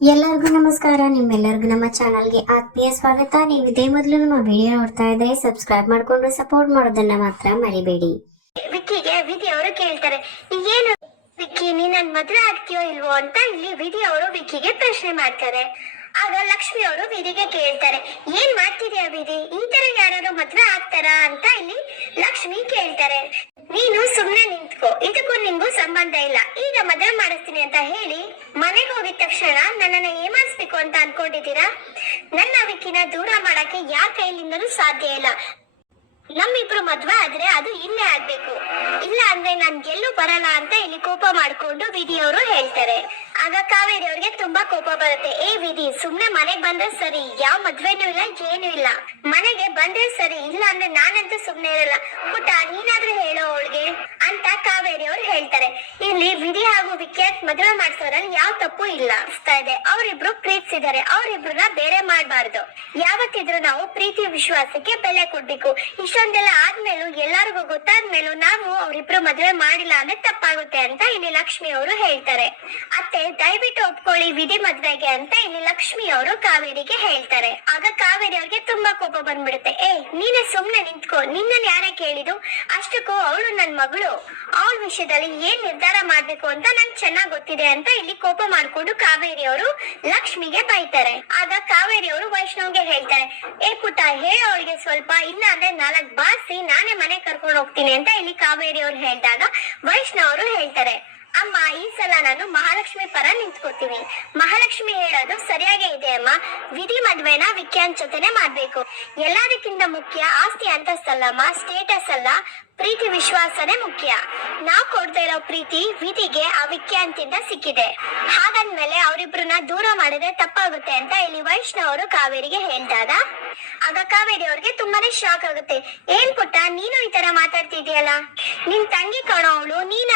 ಎಲ್ಲರಿಗೂ ನಮಸ್ಕಾರ, ನಿಮ್ಮೆಲ್ಲರಿಗೂ ನಮ್ಮ ಚಾನಲ್ಗೆ ಆತ್ಮೀಯ ಸ್ವಾಗತ. ನೀವು ಇದೇ ಮೊದಲು ನಮ್ಮ ವಿಡಿಯೋ ನೋಡ್ತಾ ಇದ್ರೆ ಸಬ್ಸ್ಕ್ರೈಬ್ ಮಾಡ್ಕೊಂಡು ಸಪೋರ್ಟ್ ಮಾಡೋದನ್ನ ಮಾತ್ರ ಮರಿಬೇಡಿ. ವಿಕ್ಕಿಗೆ ವಿಧಿ ಅವರು ಕೇಳ್ತಾರೆ ಏನು ವಿಕ್ಕಿ ನೀ ನನ್ ಮದ್ವೆ ಆಗ್ತೀಯೋ ಇಲ್ವೋ ಅಂತ ಇಲ್ಲಿ ವಿಧಿ ಅವರು ವಿಕ್ಕಿಗೆ ಪ್ರಶ್ನೆ ಮಾಡ್ತಾರೆ. ಆಗ ಲಕ್ಷ್ಮಿ ಅವರು ವಿಧಿಗೆ ಕೇಳ್ತಾರೆ, ಏನ್ ಮಾಡ್ತಿದ್ಯಾ ವಿಧಿ? ಈ ತರ ಯಾರು ಮದ್ವೆ ಆಗ್ತಾರಾ? ಅಂತ ಇಲ್ಲಿ ಲಕ್ಷ್ಮಿ ಕೇಳ್ತಾರೆ, ನೀನು ನಿಂತ್ಕೋ ಇದಕ್ಕೂ ನಿಮ್ಗೂ ಸಂಬಂಧ ಇಲ್ಲ. ಈಗ ಮದುವೆ ಮಾಡಿಸ್ತೀನಿ ಅಂತ ಹೇಳಿ ಮನೆಗೆ ಹೋಗಿದ ತಕ್ಷಣ ನನ್ನನ್ನ ಏಮಾರಿಸ್ಬೇಕು ಅಂತ ಅನ್ಕೊಂಡಿದ್ದೀರಾ? ನನ್ನ ವಿಕಿನ ದೂರ ಮಾಡಕ್ಕೆ ಯಾವ ಕೈಲಿಂದಲೂ ಸಾಧ್ಯ ಇಲ್ಲ. ನಮ್ಮಿಬ್ರು ಮದ್ವೆ ಆದ್ರೆ ಅದು ಇಲ್ಲೇ ಆಗ್ಬೇಕು. ಇಲ್ಲ ಅಂದ್ರೆ ನಾನ್ ಗೆಲ್ಲು ಬರಲ್ಲ ಅಂತ ಇಲ್ಲಿ ಕೋಪ ಮಾಡ್ಕೊಂಡು ವಿಧಿಯವರು ಹೇಳ್ತಾರೆ. ಆಗ ಕಾವೇರಿ ಅವ್ರಿಗೆ ತುಂಬಾ ಕೋಪ ಬರುತ್ತೆ. ಏ ವಿಧಿ, ಸುಮ್ನೆ ಮನೆಗ್ ಬಂದ್ರೆ ಸರಿ, ಯಾವ ಮದ್ವೆನೂ ಇಲ್ಲ, ಏನು ಇಲ್ಲ. ಮನೆಗೆ ಬಂದ್ರೆ ಸರಿ, ಇಲ್ಲ ಅಂದ್ರೆ ನಾನಂತೂ ಸುಮ್ನೆ ಇರಲ್ಲ. ಪುಟ್ಟ, ನೀನಾದ್ರೂ ಹೇಳೋ ಅವಳಿಗೆ ಅಂತ ಕಾವೇರಿ ಅವ್ರು ಹೇಳ್ತಾರೆ. ಇಲ್ಲಿ ವಿಧಿ ಹಾಗೂ ವಿಖ್ಯಾತ್ ಮದುವೆ ಮಾಡಿಸೋರಲ್ಲಿ ಯಾವ ತಪ್ಪು ಇಲ್ಲ. ಇದೆ. ಅವರಿಬ್ರು ಪ್ರೀತಿಸಿದ್ದಾರೆ. ಅವರಿಬ್ರನ್ನ ಬೇರೆ ಮಾಡಬಾರ್ದು. ಯಾವತ್ತಿದ್ರು ನಾವು ಪ್ರೀತಿ ವಿಶ್ವಾಸಕ್ಕೆ ಬೆಲೆ ಕೊಡ್ಬೇಕು. ಇಷ್ಟೊಂದೆಲ್ಲ ಆದ್ಮೇಲೂ, ಎಲ್ಲಾರ್ಗೂ ಗೊತ್ತಾದ್ಮೇಲೂ ನಾವು ಅವರಿಬ್ರು ಮದುವೆ ಮಾಡಿಲ್ಲ ಅಂದ್ರೆ ತಪ್ಪಾಗುತ್ತೆ ಅಂತ ಇಲ್ಲಿ ಲಕ್ಷ್ಮಿ ಅವರು ಹೇಳ್ತಾರೆ. ಅತ್ತೆ ದಯವಿಟ್ಟು ಒಪ್ಕೊಳ್ಳಿ ವಿಧಿ ಮದ್ವೆಗೆ ಅಂತ ಇಲ್ಲಿ ಲಕ್ಷ್ಮಿ ಅವರು ಕಾವೇರಿಗೆ ಹೇಳ್ತಾರೆ. ಆಗ ಕಾವೇರಿ ಅವ್ರಿಗೆ ತುಂಬಾ ಕೋಪ ಬಂದ್ಬಿಡುತ್ತೆ. ಏ, ನೀನೆ ಸುಮ್ನೆ ನಿಂತ್ಕೋ, ನಿನ್ನನ್ ಯಾರೇ ಕೇಳಿದು ಅಷ್ಟಕ್ಕೂ ಅವಳು ನನ್ ಮಗಳು. ಅವಳ ವಿಷಯದಲ್ಲಿ ಏನ್ ನಿರ್ಧಾರ ಮಾಡ್ಬೇಕು ಅಂತ ನಂಗೆ ಚೆನ್ನಾಗ್ ಗೊತ್ತಿದೆ ಅಂತ ಇಲ್ಲಿ ಕೋಪ ಮಾಡ್ಕೊಂಡು ಕಾವೇರಿ ಅವರು ಲಕ್ಷ್ಮಿಗೆ ಬೈತಾರೆ. ಆಗ ಕಾವೇರಿ ಅವರು ವೈಷ್ಣವ್ಗೆ ಹೇಳ್ತಾರೆ, ಏ ಪುಟ್ಟ, ಹೇಳ ಅವಳಿಗೆ ಸ್ವಲ್ಪ, ಇಲ್ಲ ಅಂದ್ರೆ ನಾಲ್ಕ್ ಬಾಸಿ ನಾನೇ ಮನೆ ಕರ್ಕೊಂಡು ಹೋಗ್ತೀನಿ ಅಂತ ಇಲ್ಲಿ ಕಾವೇರಿ ಅವ್ರು ಹೇಳಿದಾಗ ವೈಷ್ಣವ್ ಅವರು ಹೇಳ್ತಾರೆ. ಅಮ್ಮ ಈ ಸಲ ನಾನು ಮಹಾಲಕ್ಷ್ಮಿ ಪರ ನಿಂತ್ಕೋತೀನಿ ಮಹಾಲಕ್ಷ್ಮಿ ಹೇಳೋದು ಸರಿಯಾಗೇ ಇದೆ ಅಮ್ಮ. ವಿಧಿ ಮದ್ವೆನ ವಿಖ್ಯಾನ್ ಜೊತೆನೆ ಮಾಡ್ಬೇಕು. ಎಲ್ಲದಕ್ಕಿಂತ ಮುಖ್ಯ ಆಸ್ತಿ ಅಂತಸ್ತಲ್ಲಮ್ಮ ಸ್ಟೇಟಸ್ ಅಲ್ಲ. ಪ್ರೀತಿ ವಿಶ್ವಾಸನೇ ಮುಖ್ಯ. ನಾವ್ ಕೊಡ್ತಾ ಇರೋ ಪ್ರೀತಿ ವಿಧಿಗೆ ಆ ವಿಖ್ಯಾಂತಿಂದ ಸಿಕ್ಕಿದೆ. ಹಾಗಂದ್ಮೇಲೆ ಅವರಿಬ್ರನ್ನ ದೂರ ಮಾಡಿದ್ರೆ ತಪ್ಪಾಗುತ್ತೆ ಅಂತ ಇಲ್ಲಿ ವೈಷ್ಣವ್ ಅವರು ಕಾವೇರಿಗೆ ಹೇಳ್ದಾಗ ಆಗ ಕಾವೇರಿ ಅವ್ರಿಗೆ ತುಂಬಾನೇ ಶಾಕ್ ಆಗುತ್ತೆ. ಏನ್ ಪುಟ್ಟ, ನೀನು ಈ ತರ ಮಾತಾಡ್ತಿದ್ಯಲ್ಲ ನಿನ್ ತಂಗಿ ಕಾಣೋ ಅವಳು ನೀನಾದ್ರೂ ಅವಳ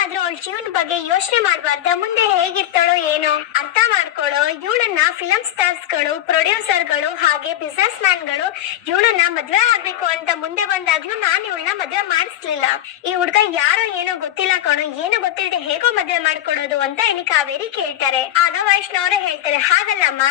ಜೀವನ ಬಗ್ಗೆ ಯೋಚನೆ ಮಾಡಬಾರ್ದ, ಮುಂದೆ ಹೇಗಿರ್ತಾಳೋ ಏನೋ ಅರ್ಥ ಮಾಡ್ಕೊಳ್ಳೋ ಇವಳನ್ನ ಫಿಲಂ ಸ್ಟಾರ್ಸ್ಗಳು ಪ್ರೊಡ್ಯೂಸರ್ಗಳು, ಹಾಗೆ ಬಿಸ್ನೆಸ್ ಮ್ಯಾನ್ಗಳು ಇವಳನ್ನ ಮದ್ವೆ ಆಗ್ಬೇಕು ಅಂತ ಮುಂದೆ ಬಂದಾಗ್ಲೂ ನಾನು ಇವಳನ್ನ ಮದ್ವೆ ಮಾಡಿಸ್ಲಿಲ್ಲ. ಈ ಹುಡ್ಗ ಯಾರೋ ಏನೋ ಗೊತ್ತಿಲ್ಲ ಕಣೋ, ಏನು ಗೊತ್ತಿಲ್ಲದೆ ಹೇಗೋ ಮದ್ವೆ ಮಾಡ್ಕೊಡೋದು ಅಂತ ಇಲ್ಲಿ ಕಾವೇರಿ ಕೇಳ್ತಾರೆ. ಆಗ ವೈಷ್ಣವರೇ ಹೇಳ್ತಾರೆ, ಹಾಗಲ್ಲಮ್ಮ,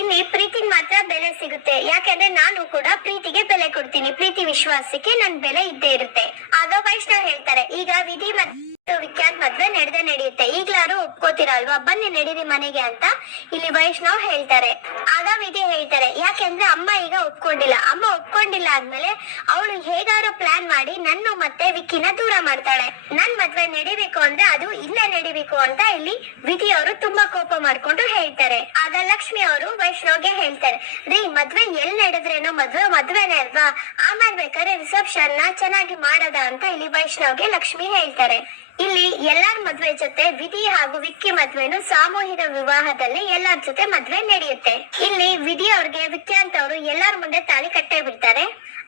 ಇಲ್ಲಿ ಪ್ರೀತಿಗೆ ಮಾತ್ರ ಬೆಲೆ ಸಿಗುತ್ತೆ. ಯಾಕಂದ್ರೆ ನಾನು ಕೂಡ ಪ್ರೀತಿಗೆ ಬೆಲೆ ಕೊಡ್ತೀನಿ, ಪ್ರೀತಿ ವಿಶ್ವಾಸಕ್ಕೆ ನನ್ ಬೆಲೆ ಇದ್ದೇ ಇರುತ್ತೆ. ಆಗ ವೈಷ್ಣವ್ ಹೇಳ್ತಾರೆ, ಈಗ ವಿಧಿ ಮತ್ತು ವಿಖ್ಯಾತ್ ಮದ್ವೆ ನಡೆದೇ ನಡೆಯುತ್ತೆ ಈಗ್ಲಾರು ಒಪ್ಕೋತೀರಾ ಅಲ್ವಾ ಬನ್ನಿ, ನಡೀರಿ ಮನೆಗೆ ಅಂತ ಇಲ್ಲಿ ವೈಷ್ಣವ್ ಹೇಳ್ತಾರೆ. ಆಗ ವಿಧಿ ಹೇಳ್ತಾರೆ. ಯಾಕೆಂದ್ರೆ ಅಮ್ಮ ಈಗ ಒಪ್ಕೊಂಡಿಲ್ಲ. ಅಮ್ಮ ಒಪ್ಕೊಂಡಿಲ್ಲ ಆದ್ಮೇಲೆ ಅವಳು ಹೇಗಾರು ಪ್ಲಾನ್ ಮಾಡಿ ನನ್ನ ಮತ್ತೆ ವಿಕ್ಕಿನ ದೂರ ಮಾಡ್ತಾಳೆ. ನನ್ ಮದ್ವೆ ನಡಿಬೇಕು ಅಂದ್ರೆ ಅದು ಇಲ್ಲೇ ನಡಿಬೇಕು ಅಂತ ಇಲ್ಲಿ ವಿಧಿ ಅವರು ತುಂಬಾ ಕೋಪ ಮಾಡ್ಕೊಂಡು ಹೇಳ್ತಾರೆ. ಆಗ ಲಕ್ಷ್ಮಿ ಅವರು ವೈಷ್ಣವ್ಗೆ ಹೇಳ್ತಾರೆ. ರೀ, ಮದ್ವೆ ಎಲ್ ನಡೆದ್ರೇನೋ ಮದ್ವೆ, ಮದ್ವೆನೇ ಅಲ್ವಾ? ಆಮೇಲೆ ಬೇಕಾದ್ರೆ ರಿಸೆಪ್ಷನ್ನ ಚೆನ್ನಾಗಿ ಮಾಡದ ಅಂತ ಇಲ್ಲಿ ವೈಷ್ಣವ್ಗೆ ಲಕ್ಷ್ಮಿ ಹೇಳ್ತಾರೆ. ಇಲ್ಲಿ ಎಲ್ಲಾರ್ ಮದ್ವೆ ಜೊತೆ, ವಿಧಿ ಹಾಗೂ ವಿಕ್ಕಿ ಮದ್ವೆನು ಸಾಮೂಹಿಕ ವಿವಾಹದಲ್ಲಿ ಎಲ್ಲಾರ್ ಜೊತೆ ಮದ್ವೆ ನಡೆಯುತ್ತೆ. ಇಲ್ಲಿ ವಿಧಿ ಅವ್ರಿಗೆ ವಿಖ್ಯಾಂತ್ ಅವರು ಎಲ್ಲಾರ್ ಮುಂದೆ ತಾಳಿ ಕಟ್ಟೆ ಬಿಡ್ತಾರೆ.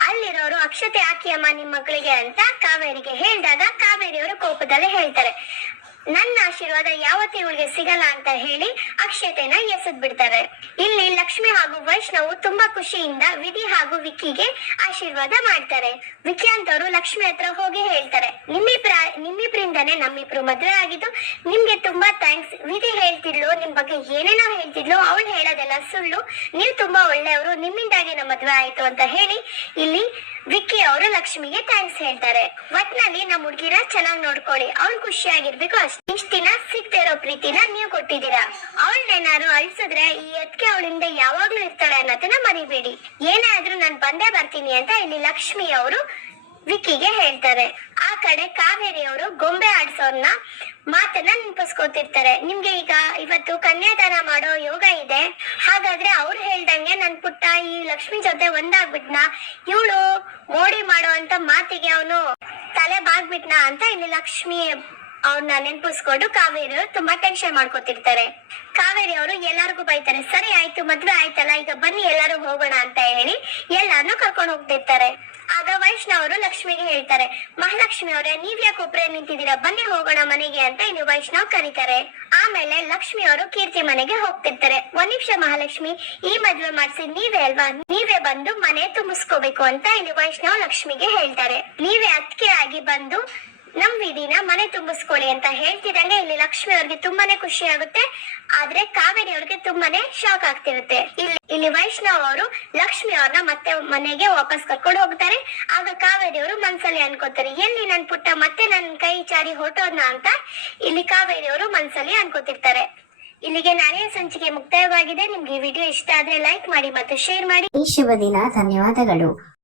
ಅಲ್ಲಿರೋರು ಅಕ್ಷತೆ ಹಾಕಿ ಅಮ್ಮ ನಿಮ್ ಮಗಳಿಗೆ ಅಂತ ಕಾವೇರಿಗೆ ಹೇಳಿದಾಗ ಕಾವೇರಿ ಅವರು ಕೋಪದಲ್ಲಿ ಹೇಳ್ತಾರೆ. ನನ್ನ ಆಶೀರ್ವಾದ ಯಾವತ್ತೂ ಇವಳಿಗೆ ಸಿಗಲ್ಲ ಅಂತ ಹೇಳಿ ಅಕ್ಷತೆನ ಎಸೆದ್ ಬಿಡ್ತಾರೆ. ಇಲ್ಲಿ ಲಕ್ಷ್ಮಿ ಹಾಗೂ ವೈಷ್ಣವ್ ತುಂಬಾ ಖುಷಿಯಿಂದ ವಿಧಿ ಹಾಗೂ ವಿಕ್ಕಿಗೆ ಆಶೀರ್ವಾದ ಮಾಡ್ತಾರೆ. ವಿಖ್ಯಾಂತ್ ಅವರು ಲಕ್ಷ್ಮಿ ಹತ್ರ ಹೋಗಿ ಹೇಳ್ತಾರೆ, ನಿಮ್ಮಿಬ್ರ, ನಿಮ್ಮಿಬ್ರಿಂದಾನೆ ನಮ್ಮಿಬ್ರು ಮದ್ವೆ ಆಗಿದ್ದು ನಿಮ್ಗೆ ತುಂಬಾ ಥ್ಯಾಂಕ್ಸ್ ವಿಧಿ ಹೇಳ್ತಿದ್ಲು, ನಿಮ್ ಬಗ್ಗೆ ಏನೇನೋ ಹೇಳ್ತಿದ್ಲು, ಅವಳು ಹೇಳೋದೆಲ್ಲ ಸುಳ್ಳು. ನೀವು ತುಂಬಾ ಒಳ್ಳೆಯವರು, ನಿಮ್ಮಿಂದಾಗಿ ನಮ್ಮ ಮದ್ವೆ ಆಯ್ತು ಅಂತ ಹೇಳಿ ಇಲ್ಲಿ ಅವರು ಲಕ್ಷ್ಮಿಗೆ ಥ್ಯಾಂಕ್ಸ್ ಹೇಳ್ತಾರೆ. ಒಟ್ನಲ್ಲಿ ನಮ್ಮ ಹುಡ್ಗಿರ ಚೆನ್ನಾಗಿ ನೋಡ್ಕೊಳ್ಳಿ. ಅವ್ಳು ಖುಷಿಯಾಗಿರ್ಬೇಕು ಅಷ್ಟೇ. ಇಷ್ಟ ದಿನ ಸಿಗ್ತಾ ಇರೋ ಪ್ರೀತಿನ ನೀವು ಕೊಟ್ಟಿದ್ದೀರಾ. ಅವಳನ್ನೇನಾದ್ರು ಅಳಿಸಿದ್ರೆ ಈ ಎತ್ಕೆ ಅವಳಿಂದ ಯಾವಾಗ್ಲೂ ಇರ್ತಾಳೆ ಅನ್ನೋದನ್ನ ಮರಿಬೇಡಿ. ಏನೇ ಆದ್ರೂ ನಾನು ಬಂದೇ ಬರ್ತೀನಿ ಅಂತ ಇಲ್ಲಿ ಲಕ್ಷ್ಮಿ ಅವರು ವಿಕ್ಕಿಗೆ ಹೇಳ್ತಾರೆ. ಆ ಕಡೆ ಕಾವೇರಿ ಅವರು ಗೊಂಬೆ ಆಡ್ಸೋರ್ನ ಮಾತನ್ನ ನೆನಪಿಸ್ಕೊತಿರ್ತಾರೆ. ನಿಮ್ಗೆ ಈಗ ಇವತ್ತು ಕನ್ಯಾದಾನ ಮಾಡೋ ಯೋಗ ಇದೆ. ಹಾಗಾದ್ರೆ ಅವ್ರು ಹೇಳ್ದಂಗೆ ನನ್ ಪುಟ್ಟ ಈ ಲಕ್ಷ್ಮಿ ಜೊತೆ ಒಂದಾಗ್ಬಿಟ್ನಾ? ಇವಳು ಮೋಡಿ ಮಾಡೋ ಅಂತ ಮಾತಿಗೆ ಅವನು ತಲೆ ಬಾಗ್ಬಿಟ್ನ ಅಂತ ಇಲ್ಲಿ ಲಕ್ಷ್ಮಿ ಅವ್ರನ್ನ ನೆನಪಿಸ್ಕೊಂಡು ಕಾವೇರಿ ತುಂಬಾ ಟೆನ್ಷನ್ ಮಾಡ್ಕೊತಿರ್ತಾರೆ. ಕಾವೇರಿ ಅವರು ಎಲ್ಲಾರ್ಗು ಬೈತಾರೆ, ಸರಿ ಆಯ್ತು, ಮದ್ವೆ ಆಯ್ತಲ್ಲ, ಈಗ ಬನ್ನಿ ಎಲ್ಲಾರು ಹೋಗೋಣ ಅಂತ ಹೇಳಿ ಎಲ್ಲಾರನ್ನು ಕರ್ಕೊಂಡು ಹೋಗ್ತಿರ್ತಾರೆ. ಆಗ ವೈಷ್ಣವ್ ಅವರು ಲಕ್ಷ್ಮಿಗೆ ಹೇಳ್ತಾರೆ, ಮಹಾಲಕ್ಷ್ಮಿ ಅವರೇ ನೀವ್ ಯಾಕೆ ಒಬ್ರೇ ನಿಂತಿದ್ದೀರಾ? ಬನ್ನಿ ಹೋಗೋಣ ಮನೆಗೆ ಅಂತ ಇಲ್ಲಿ ವೈಷ್ಣವ್ ಕರೀತಾರೆ. ಆಮೇಲೆ ಲಕ್ಷ್ಮಿ ಅವರು ಕೀರ್ತಿ ಮನೆಗೆ ಹೋಗ್ತಿರ್ತಾರೆ. ಒಂದ್ ನಿಮಿಷ ಮಹಾಲಕ್ಷ್ಮಿ, ಈ ಮದ್ವೆ ಮಾಡ್ಸಿ ನೀವೇ ಅಲ್ವಾ? ನೀವೇ ಬಂದು ಮನೆ ತುಂಬಿಸ್ಕೋಬೇಕು ಅಂತ ಇಲ್ಲಿ ವೈಷ್ಣವ ಲಕ್ಷ್ಮಿಗೆ ಹೇಳ್ತಾರೆ. ನೀವೇ ಅತ್ತಿಗೆ ಆಗಿ ಬಂದು ನಮ್ ವಿಧಿನ ಮನೆ ತುಂಬಿಸ್ಕೊಳ್ಳಿ ಅಂತ ಹೇಳ್ತಿದಂಗೆ ಇಲ್ಲಿ ಲಕ್ಷ್ಮಿ ಅವ್ರಿಗೆ ತುಂಬಾನೇ ಖುಷಿ ಆಗುತ್ತೆ. ಆದ್ರೆ ಕಾವೇರಿ ಅವ್ರಿಗೆ ತುಂಬಾನೇ ಶಾಕ್ ಆಗ್ತಿರುತ್ತೆ. ಇಲ್ಲಿ ಇಲ್ಲಿ ವೈಷ್ಣವ್ ಅವರು ಲಕ್ಷ್ಮಿ ಅವ್ರನ್ನ ಮತ್ತೆ ಮನೆಗೆ ವಾಪಸ್ ಕರ್ಕೊಂಡು ಹೋಗ್ತಾರೆ. ಆಗ ಕಾವೇರಿ ಅವರು ಮನ್ಸಲ್ಲಿ ಅನ್ಕೋತಾರೆ, ಎಲ್ಲಿ ನನ್ ಪುಟ್ಟ ಮತ್ತೆ ನನ್ ಕೈ ಚಾರಿ ಹೊಟ್ಟೋದ್ನ ಅಂತ? ಇಲ್ಲಿ ಕಾವೇರಿ ಅವರು ಮನ್ಸಲ್ಲಿ ಅನ್ಕೋತಿರ್ತಾರೆ. ಇಲ್ಲಿಗೆ ನಾನೇ ಸಂಚಿಕೆ ಮುಕ್ತಾಯವಾಗಿದೆ. ನಿಮ್ಗೆ ವಿಡಿಯೋ ಇಷ್ಟ ಆದ್ರೆ ಲೈಕ್ ಮಾಡಿ ಮತ್ತು ಶೇರ್ ಮಾಡಿ. ಈ ಶುಭ ದಿನ. ಧನ್ಯವಾದಗಳು.